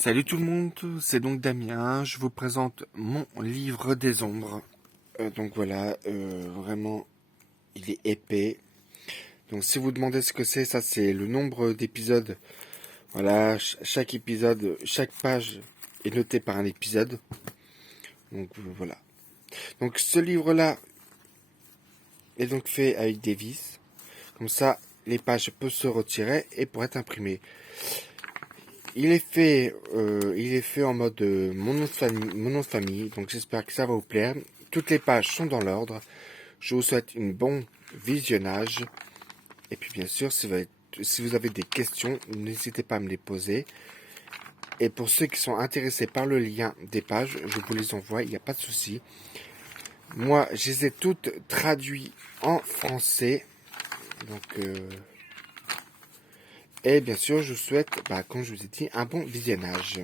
Salut tout le monde, c'est donc Damien, je vous présente mon livre des ombres. Donc voilà, vraiment, il est épais. Donc si vous demandez ce que c'est, ça c'est le nombre d'épisodes. Voilà, chaque épisode, chaque page est notée par un épisode. Donc voilà. Donc ce livre-là est donc fait avec des vis. Comme ça, les pages peuvent se retirer et pourraient être imprimées. Il est fait en mode mon nom de famille, donc j'espère que ça va vous plaire. Toutes les pages sont dans l'ordre. Je vous souhaite une bon visionnage. Et puis bien sûr, si vous avez des questions, n'hésitez pas à me les poser. Et pour ceux qui sont intéressés par le lien des pages, je vous les envoie, il n'y a pas de souci. Moi, je les ai toutes traduites en français. Donc, et bien sûr, je vous souhaite, comme je vous ai dit, un bon visionnage.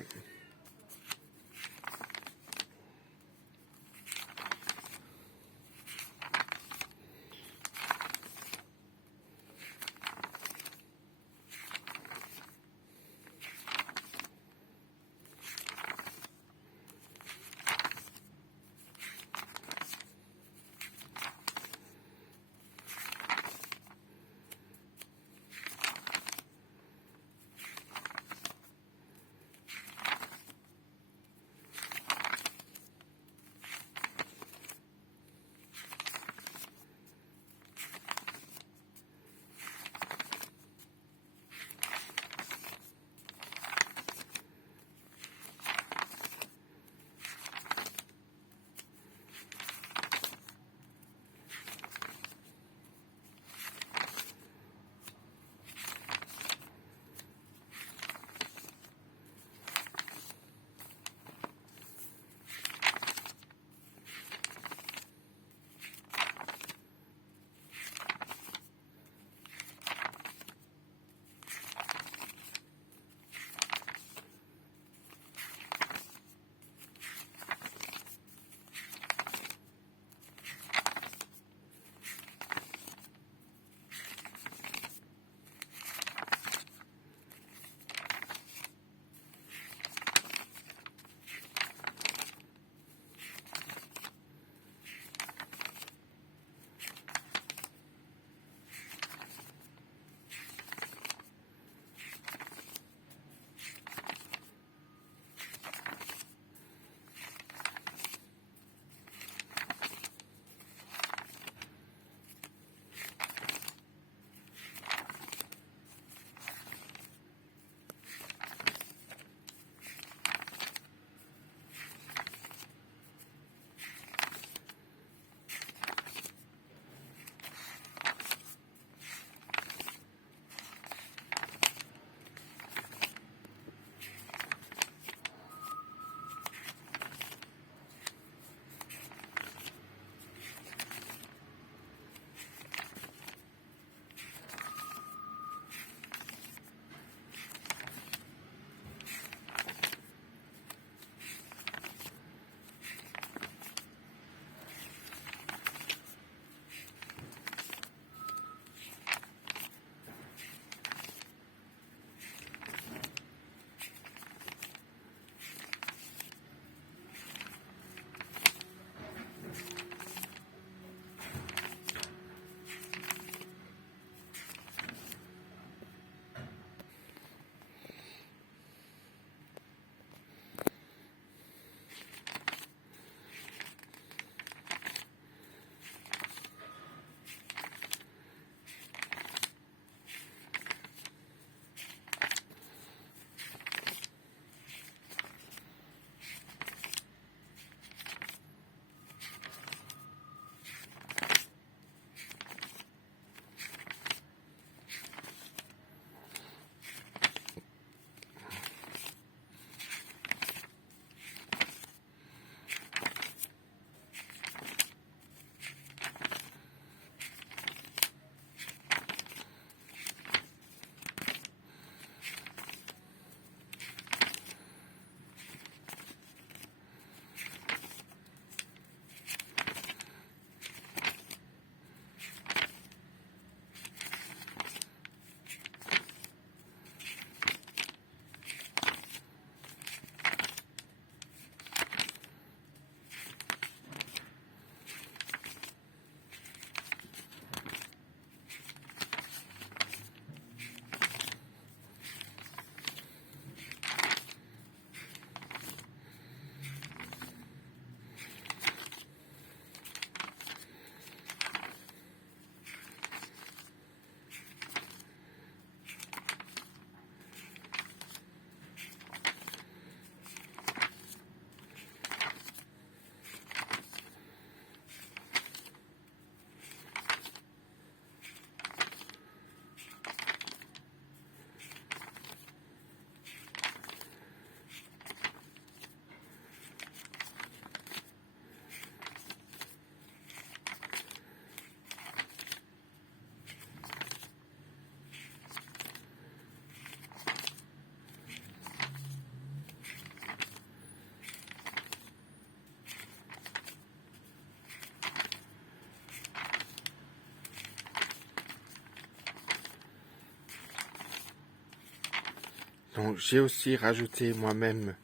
Donc j'ai aussi rajouté moi-même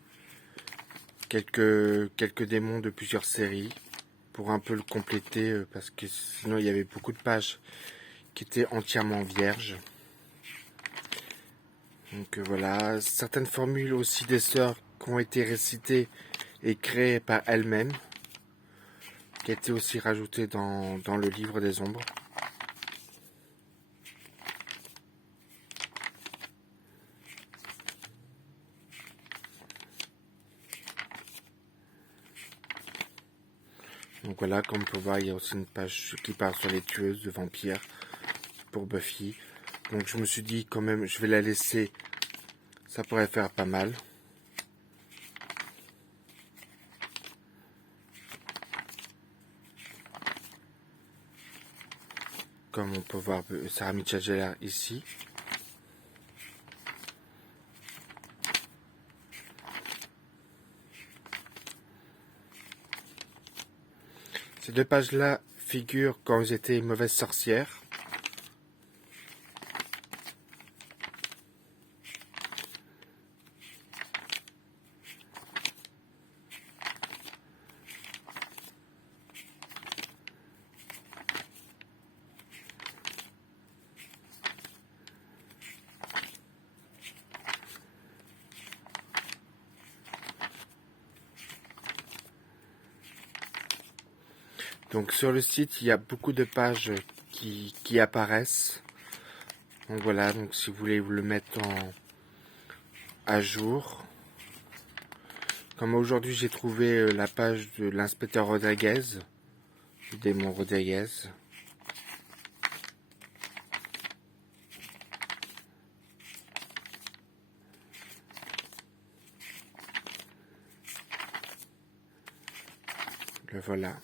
quelques démons de plusieurs séries pour un peu le compléter parce que sinon il y avait beaucoup de pages qui étaient entièrement vierges. Donc voilà, certaines formules aussi des sœurs qui ont été récitées et créées par elles-mêmes, qui a été aussi rajoutées dans le livre des ombres. Donc voilà, comme on peut voir, il y a aussi une page qui part sur les tueuses de vampires pour Buffy. Donc je me suis dit quand même, je vais la laisser, ça pourrait faire pas mal. Comme on peut voir Sarah Michelle Gellar ici. Ces deux pages-là figurent quand j'étais mauvaise sorcière. Donc sur le site, il y a beaucoup de pages qui apparaissent. Donc voilà, donc si vous voulez vous le mettre à jour. Comme aujourd'hui j'ai trouvé la page de l'inspecteur Rodriguez, du démon Rodriguez. Le voilà.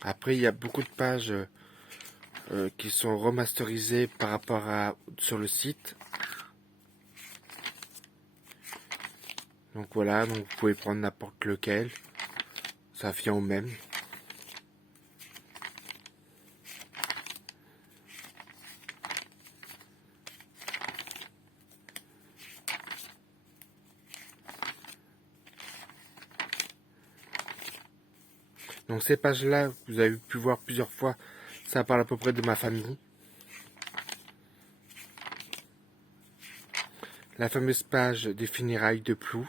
Après, il y a beaucoup de pages qui sont remasterisées par rapport à sur le site. Donc voilà, donc vous pouvez prendre n'importe lequel. Ça vient au même. Donc ces pages-là, vous avez pu voir plusieurs fois, ça parle à peu près de ma famille. La fameuse page des funérailles de Plou.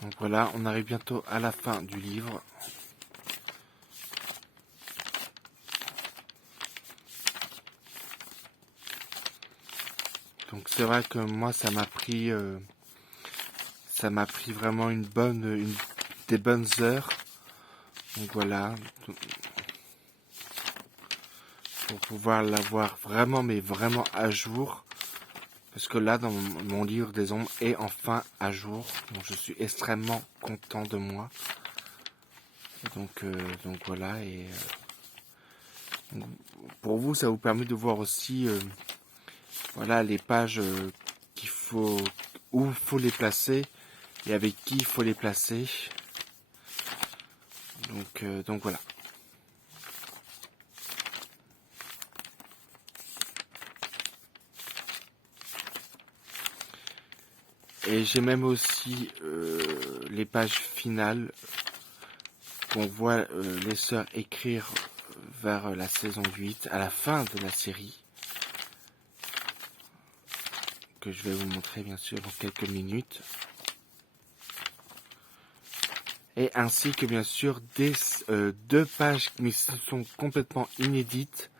Donc voilà, on arrive bientôt à la fin du livre. Donc c'est vrai que moi ça m'a pris vraiment des bonnes heures. Donc voilà. pour pouvoir l'avoir vraiment, mais vraiment à jour. Parce que là, dans mon livre des ombres est enfin à jour. Donc je suis extrêmement content de moi. Donc voilà. Et pour vous, ça vous permet de voir aussi voilà, les pages qu'il faut, où il faut les placer et avec qui il faut les placer. Donc voilà. Et j'ai même aussi les pages finales qu'on voit les sœurs écrire vers la saison 8, à la fin de la série, que je vais vous montrer bien sûr dans quelques minutes. Et ainsi que bien sûr deux pages qui sont complètement inédites,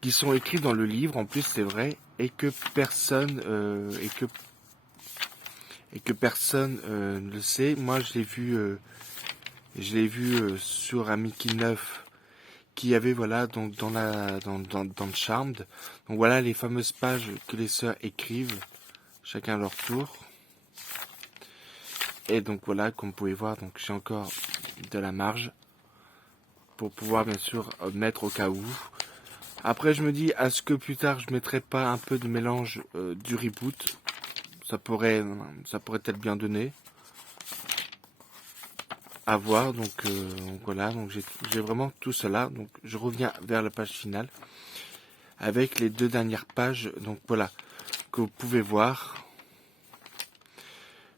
qui sont écrites dans le livre, en plus c'est vrai, et que personne ne le sait. Moi je l'ai vu sur un Mickey 9 qui avait voilà donc dans le Charmed. Donc voilà les fameuses pages que les sœurs écrivent chacun à leur tour. Et donc voilà, comme vous pouvez voir, donc j'ai encore de la marge pour pouvoir bien sûr mettre au cas où. Après je me dis, est-ce que plus tard je mettrai pas un peu de mélange du reboot? Ça pourrait peut-être bien donner. À voir, donc voilà, donc j'ai vraiment tout cela. Donc je reviens vers la page finale avec les deux dernières pages, donc voilà, que vous pouvez voir.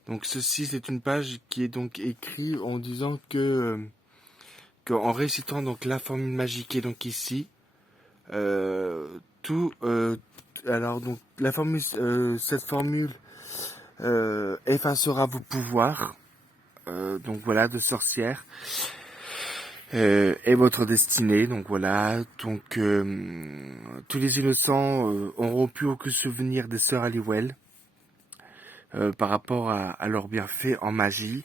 Donc ceci c'est une page qui est donc écrite en disant que en récitant donc la formule magique qui est donc ici, alors donc la formule, cette formule effacera vos pouvoirs, donc voilà, de sorcière. Et votre destinée, donc voilà, donc tous les innocents auront plus aucun souvenir des sœurs Halliwell par rapport à leurs bienfaits en magie.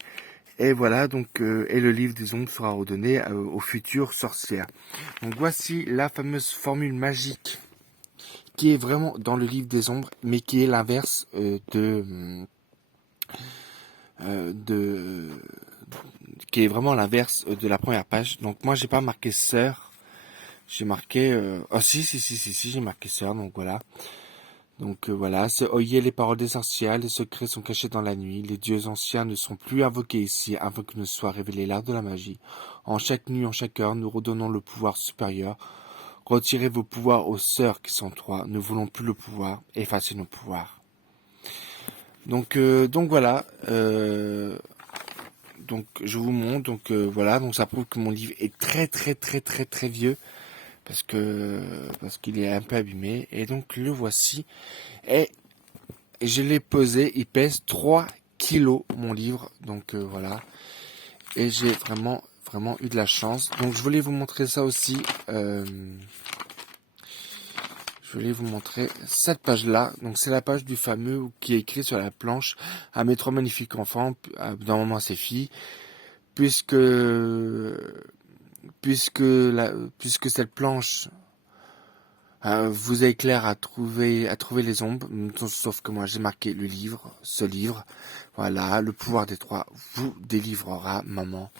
Et voilà, donc et le livre des ombres sera redonné aux futures sorcières. Donc voici la fameuse formule magique qui est vraiment dans le livre des ombres, mais qui est l'inverse qui est vraiment l'inverse de la première page. Donc moi j'ai pas marqué sœur, j'ai marqué si j'ai marqué sœur, donc voilà. Donc voilà, c'est oyez les paroles des sorcières, les secrets sont cachés dans la nuit, les dieux anciens ne sont plus invoqués ici avant que ne soit révélé l'art de la magie. En chaque nuit, en chaque heure, nous redonnons le pouvoir supérieur. Retirez vos pouvoirs aux sœurs qui sont trois, nous voulons plus le pouvoir, effacez nos pouvoirs. Donc voilà, donc je vous montre, donc voilà, donc ça prouve que mon livre est très vieux, parce qu'il est un peu abîmé, et donc le voici, et je l'ai pesé, il pèse 3 kilos mon livre, donc voilà, et j'ai vraiment eu de la chance. Donc je voulais vous montrer ça aussi, je voulais vous montrer cette page-là. Donc c'est la page du fameux qui est écrit sur la planche à mes trois magnifiques enfants, d'un moment à ses filles, puisque cette planche vous éclaire à trouver les ombres. Sauf que moi j'ai marqué le livre, ce livre. Voilà, le pouvoir des trois vous délivrera, maman.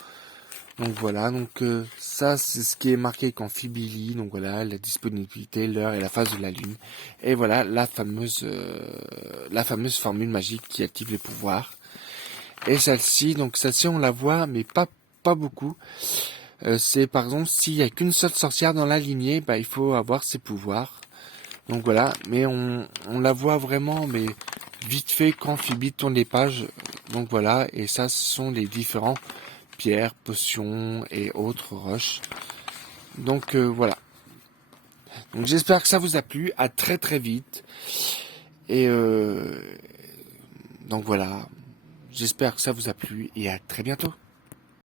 Donc voilà, donc ça c'est ce qui est marqué qu'en Phibili, donc voilà, la disponibilité, l'heure et la phase de la lune. Et voilà la fameuse formule magique qui active les pouvoirs. Et celle-ci on la voit, mais pas beaucoup. C'est par exemple s'il y a qu'une seule sorcière dans la lignée, il faut avoir ses pouvoirs. Donc voilà, mais on la voit vraiment, mais vite fait quand Phoebe tourne les pages. Donc voilà, et ça ce sont les différents pierres, potions et autres roches. Donc voilà. Donc j'espère que ça vous a plu. À très vite. Et donc voilà. J'espère que ça vous a plu et à très bientôt.